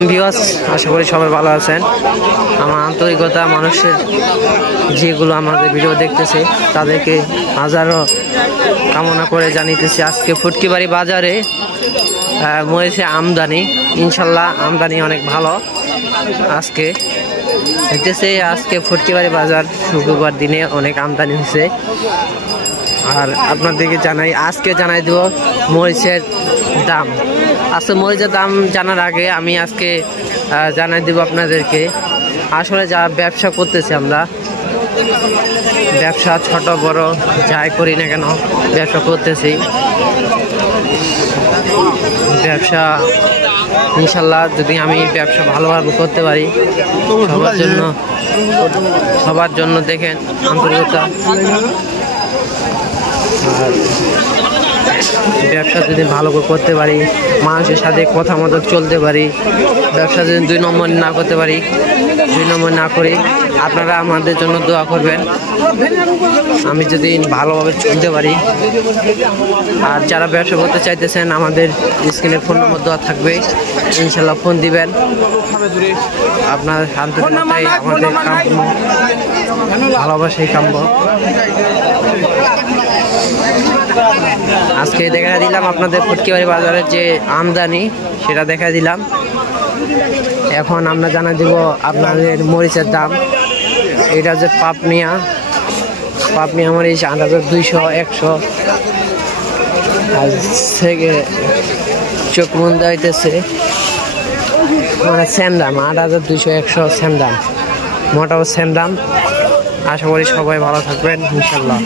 Viewers, আশা করি সবাই ভালো আছেন। আমার আন্তরিকতা মানুষের যেগুলো আমাদের ভিডিও দেখতেছে তাদেরকে হাজারো কামনা করে জানিতেছি। আজকে ফুটকিবাড়ি বাজারে মরিচে আমদানি, ইনশাল্লাহ আমদানি অনেক ভালো। আজকে দেখতেছে আজকে ফুটকিবাড়ি বাজার শুক্রবার দিনে অনেক আমদানি হয়েছে। আর আপনাদেরকে আজকে জানাই দেব মরিচের দাম। আজকে মরিচের দাম জানার আগে আমি আজকে জানাই দেব আপনাদেরকে আসলে যা ব্যবসা করতেছি আমরা, ব্যবসা ছোট বড় যাই করি না কেন ব্যবসা করতেছি। ব্যবসা ইনশাল্লাহ যদি আমি ব্যবসা ভালোভাবে করতে পারি সবার জন্য দেখেন আন্তরিকতা। আর ব্যবসা যদি ভালো করে করতে পারি, মানুষের সাথে কথা মতো চলতে পারি, ব্যবসা যদি 2 নম্বর না করতে পারি, 2 নম্বর না করি, আপনারা আমাদের জন্য দোয়া করবেন আমি যদি ভালোভাবে চলতে পারি। আর যারা ব্যবসা করতে চাইতেছেন আমাদের স্ক্রিনে ফোন নম্বর দেওয়া থাকবে, ইনশাল্লাহ ফোন দিবেন। আপনার আন্তরিকতাই আমাদের কাম্য, ভালোবাসাই কাম্য। আজকে দেখা দিলাম আপনাদের ফুটকিবাড়ি বাজারের যে আমদানি সেটা দেখা দিলাম। এখন আমরা জানা দিব আপনাদের মরিচের দাম। এটা যে পাপনিয়া মরিচ 8200, 100। আর থেকে চোখ মন্দ হইতেছে মানে সেম দাম 8200, 100 সেম দাম, মোটাও সেম দাম। আশা করি সবাই ভালো থাকবেন ইনশাল্লাহ।